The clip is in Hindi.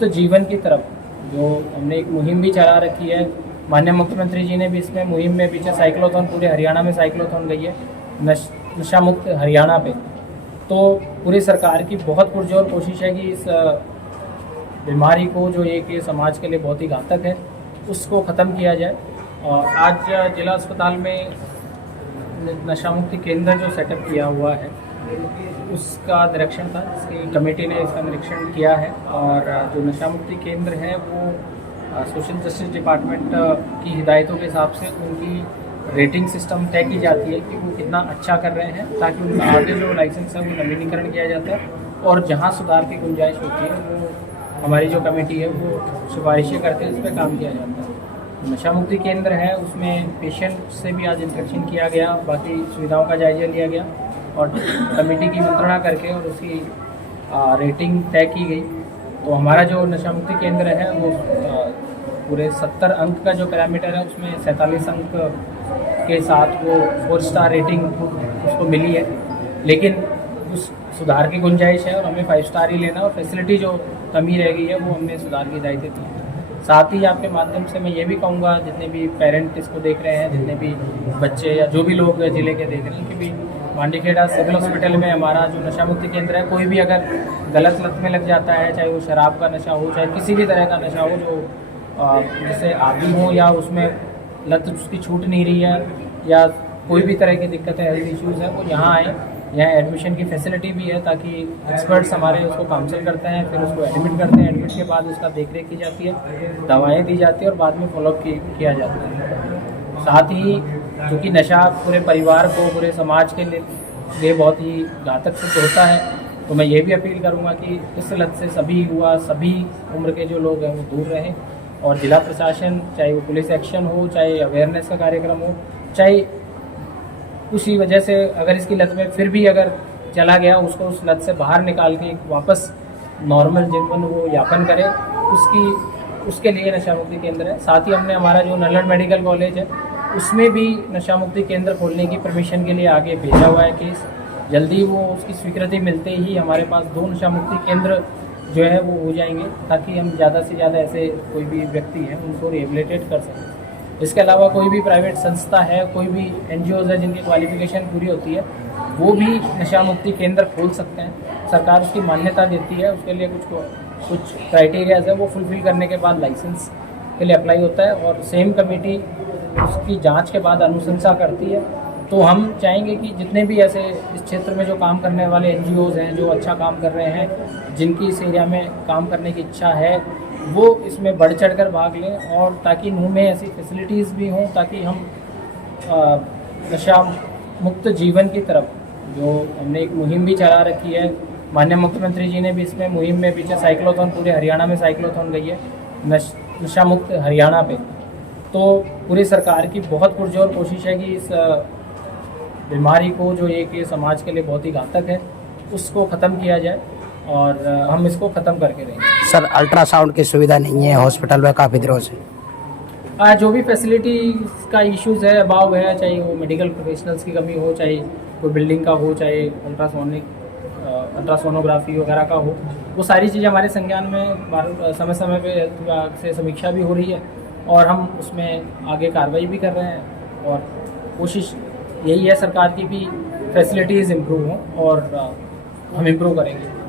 मुक्त जीवन की तरफ जो हमने एक मुहिम भी चला रखी है। माननीय मुख्यमंत्री जी ने भी इसमें मुहिम में पीछे साइक्लोथॉन, पूरे हरियाणा में साइक्लोथॉन गई है नशा मुक्त हरियाणा पे। तो पूरी सरकार की बहुत पुरजोर कोशिश है कि इस बीमारी को, जो एक ये समाज के लिए बहुत ही घातक है, उसको ख़त्म किया जाए। और आज जिला अस्पताल में नशा मुक्ति केंद्र जो सेटअप किया हुआ है उसका निरीक्षण था, इसकी कमेटी ने इसका निरीक्षण किया है। और जो नशा मुक्ति केंद्र है वो सोशल जस्टिस डिपार्टमेंट की हिदायतों के हिसाब से उनकी रेटिंग सिस्टम तय की जाती है कि वो कितना अच्छा कर रहे हैं, ताकि उनका आगे जो लाइसेंस है वो नवीनीकरण किया जाता है। और जहाँ सुधार की गुंजाइश होती है वो हमारी जो कमेटी है वो सिफारिशें करते हैं, उस पर काम किया जाता है। नशा मुक्ति केंद्र है उसमें पेशेंट से भी आज इंटरेक्शन किया गया, बाकी सुविधाओं का जायजा लिया गया और कमेटी की मंत्रणा करके और उसकी रेटिंग तय की गई। तो हमारा जो नशा मुक्ति केंद्र है वो पूरे 70 अंक का जो पैरामीटर है उसमें 47 अंक के साथ वो 4 स्टार रेटिंग उसको मिली है। लेकिन उस सुधार की गुंजाइश है और हमें 5 स्टार ही लेना, और फैसिलिटी जो कमी रह गई है वो हमने सुधार की हिदायतें दी हैं। साथ ही आपके माध्यम से मैं ये भी कहूँगा, जितने भी पेरेंट इसको देख रहे हैं, जितने भी बच्चे या जो भी लोग ज़िले के देख रहे हैं, कि भी मांडीखेड़ा सिविल हॉस्पिटल में हमारा जो नशा मुक्ति केंद्र है, कोई भी अगर गलत लत में लग जाता है, चाहे वो शराब का नशा हो, चाहे किसी भी तरह का नशा हो, जो जैसे आदि हो या उसमें लत उसकी छूट नहीं रही है या कोई भी तरह की दिक्कत है, हेल्थ इश्यूज़ है, वो यहाँ आए। यहाँ एडमिशन की फैसिलिटी भी है ताकि एक्सपर्ट्स हमारे उसको काउंसिल करते हैं, फिर उसको एडमिट करते हैं। एडमिट के बाद उसका देखरेख की जाती है, दवाएं दी जाती है और बाद में फॉलोअप किया जाता है। साथ ही क्योंकि नशा पूरे परिवार को, पूरे समाज के लिए बहुत ही घातक सिद्ध होता है, तो मैं ये भी अपील करूँगा कि इस लत से सभी युवा, सभी उम्र के जो लोग हैं वो दूर रहें। और जिला प्रशासन, चाहे वो पुलिस एक्शन हो, चाहे अवेयरनेस का कार्यक्रम हो, चाहे उसी वजह से अगर इसकी लत में फिर भी अगर चला गया, उसको उस लत से बाहर निकाल के वापस नॉर्मल जीवन वो यापन करे, उसके लिए नशा मुक्ति केंद्र है। साथ ही हमने हमारा जो नल्लड़ मेडिकल कॉलेज है उसमें भी नशा मुक्ति केंद्र खोलने की परमिशन के लिए आगे भेजा हुआ है केस। जल्दी वो उसकी स्वीकृति मिलते ही हमारे पास 2 नशा मुक्ति केंद्र जो है वो हो जाएंगे, ताकि हम ज़्यादा से ज़्यादा ऐसे कोई भी व्यक्ति हैं उनको रिहेबिलिटेट कर सकें। इसके अलावा कोई भी प्राइवेट संस्था है, कोई भी NGOs है जिनकी क्वालिफिकेशन पूरी होती है, वो भी नशा मुक्ति केंद्र खोल सकते हैं। सरकार उसकी मान्यता देती है, उसके लिए कुछ क्राइटेरियाज है, वो फुलफिल करने के बाद लाइसेंस के लिए अप्लाई होता है और सेम कमेटी उसकी जांच के बाद अनुशंसा करती है। तो हम चाहेंगे कि जितने भी ऐसे इस क्षेत्र में जो काम करने वाले NGOs हैं, जो अच्छा काम कर रहे हैं, जिनकी इस एरिया में काम करने की इच्छा है, वो इसमें बढ़ चढ़ कर भाग लें, और ताकि नूह में ऐसी फैसिलिटीज़ भी हों ताकि हम नशा मुक्त जीवन की तरफ जो हमने एक मुहिम भी चला रखी है। माननीय मुख्यमंत्री जी ने भी इसमें मुहिम में पीछे साइक्लोथॉन, पूरे हरियाणा में साइक्लोथॉन गई है नशा मुक्त हरियाणा पे। तो पूरी सरकार की बहुत पुरजोर कोशिश है कि इस बीमारी को, जो एक ये समाज के लिए बहुत ही घातक है, उसको ख़त्म किया जाए और हम इसको ख़त्म करके रहेंगे। सर, अल्ट्रासाउंड की सुविधा नहीं है हॉस्पिटल में काफ़ी दिनों से। जो भी फैसिलिटी का इश्यूज़ है, अभाव है, चाहे वो मेडिकल प्रोफेशनल्स की कमी हो, चाहे कोई बिल्डिंग का हो, चाहे अल्ट्रासोनोग्राफी वगैरह का हो, वो सारी चीज़ें हमारे संज्ञान में समय समय पे हेल्थ विभाग से समीक्षा भी हो रही है और हम उसमें आगे कार्रवाई भी कर रहे हैं। और कोशिश यही है सरकार की भी फैसिलिटीज़ इम्प्रूव हों और हम इम्प्रूव करेंगे।